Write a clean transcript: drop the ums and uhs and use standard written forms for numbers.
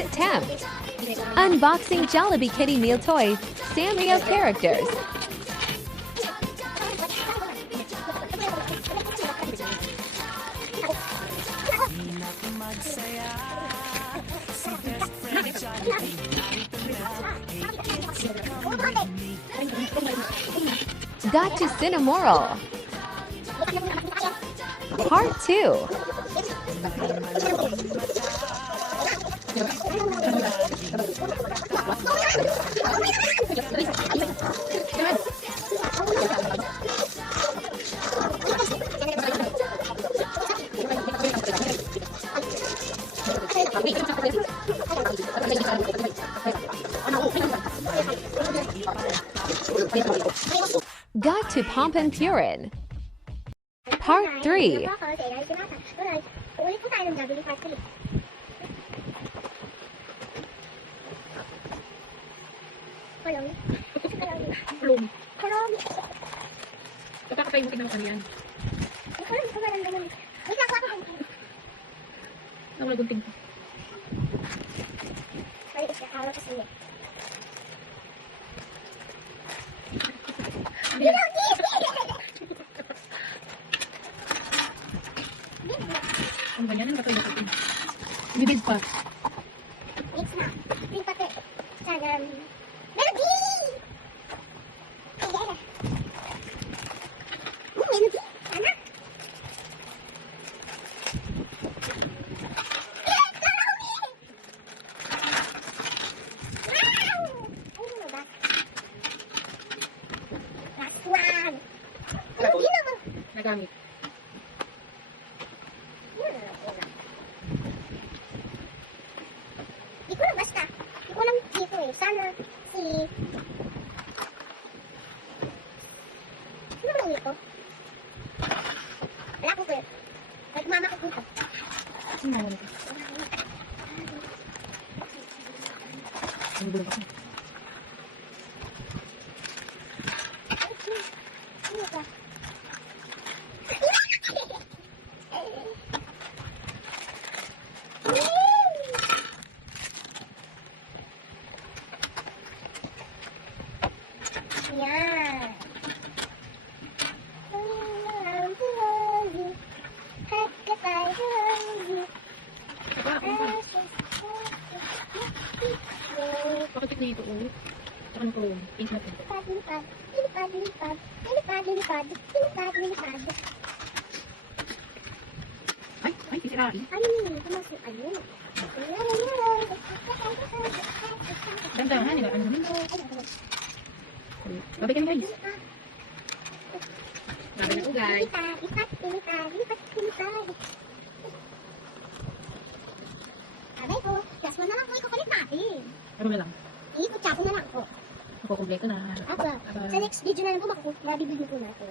attempt. Unboxing Jollibee Kitty Meal Toy, Sanrio characters. Got to Cinnamoroll. Part 2. Got to Pompon Purin. Part 3. Kapag-kapay-bukin naman kami yan. Nawala gunting ko. Ano ba yan? Ang kapay-bukin. Bibig pa. Nagamit. Di ko lang basta. Di ko lang dito eh. Sana si... Sino ba ulit ko? Wala ko ko. Nagmama ko dito. Sino naman ito? Ano ba ako? Sino ba? Yan. Bakit na ito ulit? Saka na ko yung face natin. Lipad, lipad, lipad, lipad, lipad, lipad, lipad. Ay, pisirain. Ano yun? Kumasukan yun. Dandahan, nila. Ano naman? Babay ka na guys. Babay na po guys. Lipad, lipad, lipad, lipad, lipad. Abay ko, plus 1 na lang po ikukulit natin. Ano na lang? Ikot-chapo na lang po. Makukumpleto na. Aba, sa next video na lang po mabibigyan po natin.